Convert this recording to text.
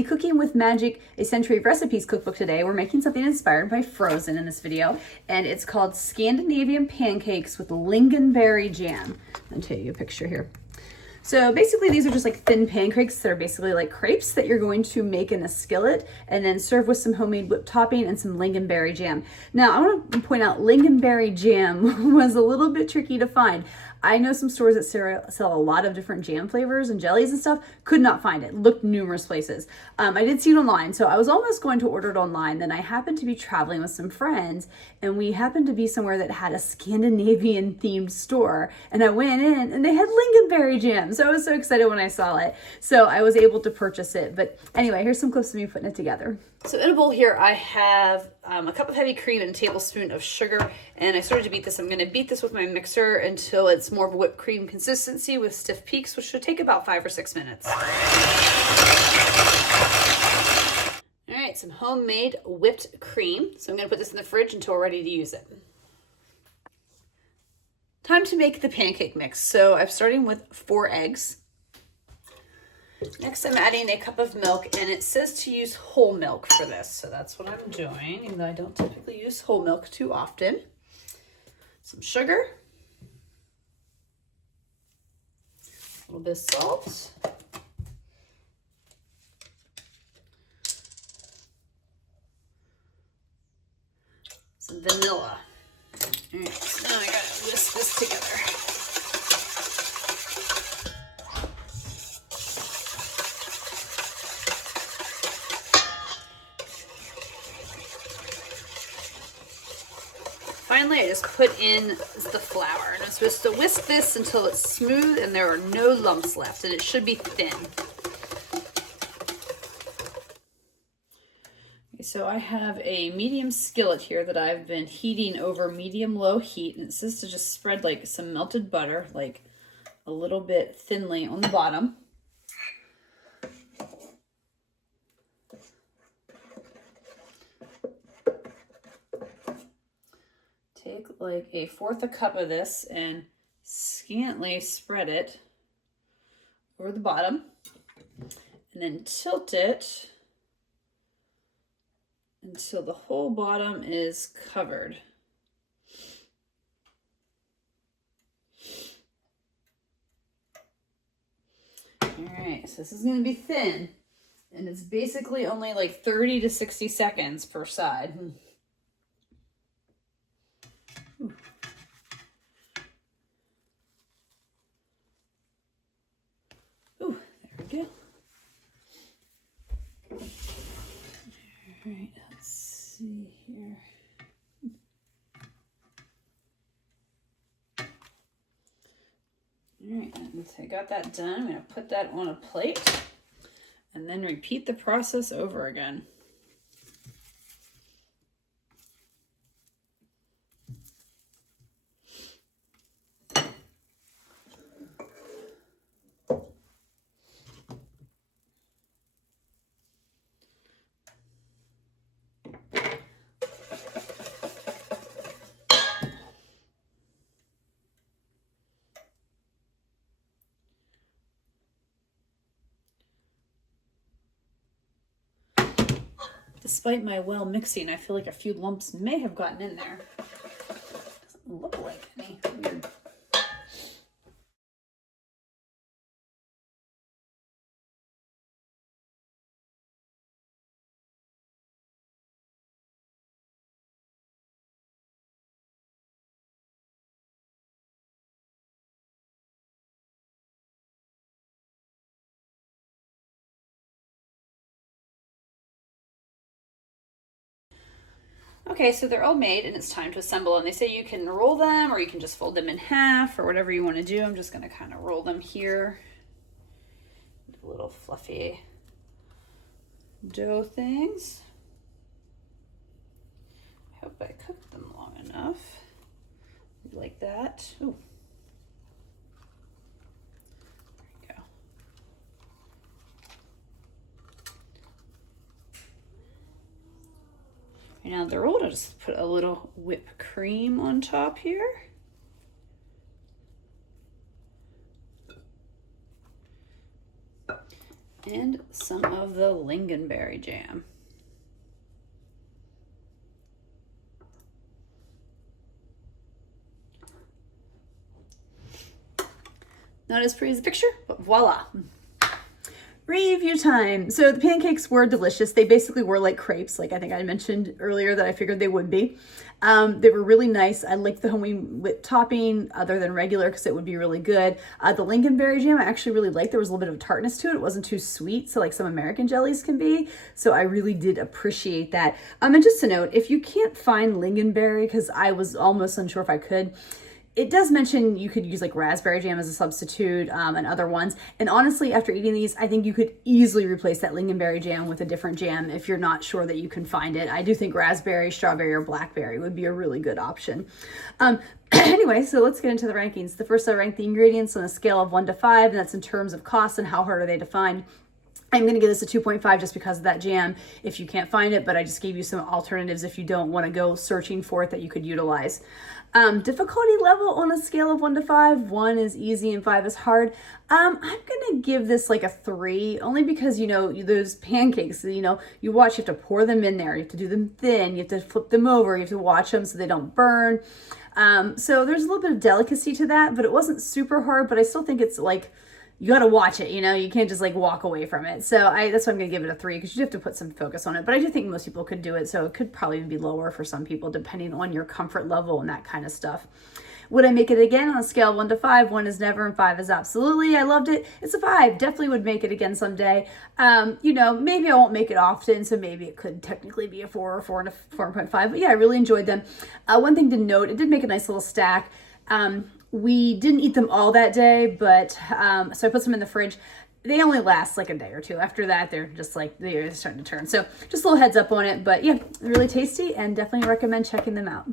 the Cooking with Magic, A Century of Recipes cookbook today, we're making something inspired by Frozen in this video, and it's called Scandinavian Pancakes with Lingonberry Jam. I'll show you a picture here. So basically these are just like thin pancakes that are basically like crepes that you're going to make in a skillet and then serve with some homemade whipped topping and some lingonberry jam. Now I want to point out lingonberry jam was a little bit tricky to find. I know some stores that sell a lot of different jam flavors and jellies and stuff. Could not find it. Looked numerous places. I did see it online, so I was almost going to order it online. Then I happened to be traveling with some friends, and we happened to be somewhere that had a Scandinavian themed store. And I went in, and they had lingonberry jam. So I was so excited when I saw it. So I was able to purchase it. But anyway, here's some clips of me putting it together. So in a bowl here, I have a cup of heavy cream and a tablespoon of sugar, and I started to beat this. I'm going to beat this with my mixer until it's more of a whipped cream consistency with stiff peaks, which should take about 5 or 6 minutes. All right, some homemade whipped cream. So I'm going to put this in the fridge until we're ready to use it. Time to make the pancake mix. So I'm starting with 4 eggs. Next, I'm adding a cup of milk, and it says to use whole milk for this. So that's what I'm doing, even though I don't typically use whole milk too often. Some sugar. A little bit of salt. Some vanilla. All right, so now I gotta whisk this together. Finally, I just put in the flour, and I'm supposed to whisk this until it's smooth and there are no lumps left, and it should be thin. Okay, so I have a medium skillet here that I've been heating over medium-low heat, and it says to just spread like some melted butter, like a little bit thinly on the bottom. Take like 1/4 cup of this and scantily spread it over the bottom, and then tilt it until the whole bottom is covered. All right, so this is going to be thin, and it's basically only like 30 to 60 seconds per side. Go. All right, let's see here. All right, once I got that done, I'm going to put that on a plate and then repeat the process over again. Despite my well mixing, I feel like a few lumps may have gotten in there. Doesn't look like any. Weird. Okay, so they're all made and it's time to assemble, and they say you can roll them or you can just fold them in half or whatever you want to do. I'm just going to kind of roll them here. Little fluffy dough things. I hope I cooked them long enough. Like that. Ooh. There we go. And now they're rolled. I'll just put a little whipped cream on top here. and some of the Lingonberry Jam. Not as pretty as the picture, but voila. Review time. So the pancakes were delicious. They basically were like crepes, like I think I mentioned earlier that I figured they would be. They were really nice. I liked the homemade whipped topping other than regular because it would be really good. The Lingonberry Jam I actually really liked. There was a little bit of tartness to it. It wasn't too sweet, so like some American jellies can be. So I really did appreciate that. And just to note, if you can't find Lingonberry, because I was almost unsure if I could, it does mention you could use like raspberry jam as a substitute and other ones. And honestly, after eating these, I think you could easily replace that Lingonberry jam with a different jam if you're not sure that you can find it. I do think raspberry, strawberry, or blackberry would be a really good option. Anyway, so let's get into the rankings. The first I ranked the ingredients on a scale of 1 to 5, and that's in terms of cost and how hard are they to find. I'm going to give this a 2.5 just because of that jam if you can't find it, but I just gave you some alternatives if you don't want to go searching for it that you could utilize. Difficulty level on a scale of 1 to 5, 1 is easy and 5 is hard. I'm going to give this like a 3, only because, you know, those pancakes, you know, you watch, you have to pour them in there, you have to do them thin, you have to flip them over, you have to watch them so they don't burn. So there's a little bit of delicacy to that, but it wasn't super hard, but I still think it's like, you got to watch it, you know, you can't just like walk away from it. So that's why I'm going to give it a 3 because you have to put some focus on it. But I do think most people could do it. So it could probably be lower for some people depending on your comfort level and that kind of stuff. Would I make it again on a scale of 1 to 5? 1 is never and 5 is absolutely. I loved it. It's a 5. Definitely would make it again someday. You know, maybe I won't make it often, so maybe it could technically be a 4 or 4 and a 4.5. But yeah, I really enjoyed them. One thing to note, it did make a nice little stack. We didn't eat them all that day, but so I put some in the fridge. They only last like a day or two. After that, they're just like, they're starting to turn. So just a little heads up on it. But yeah, really tasty and definitely recommend checking them out.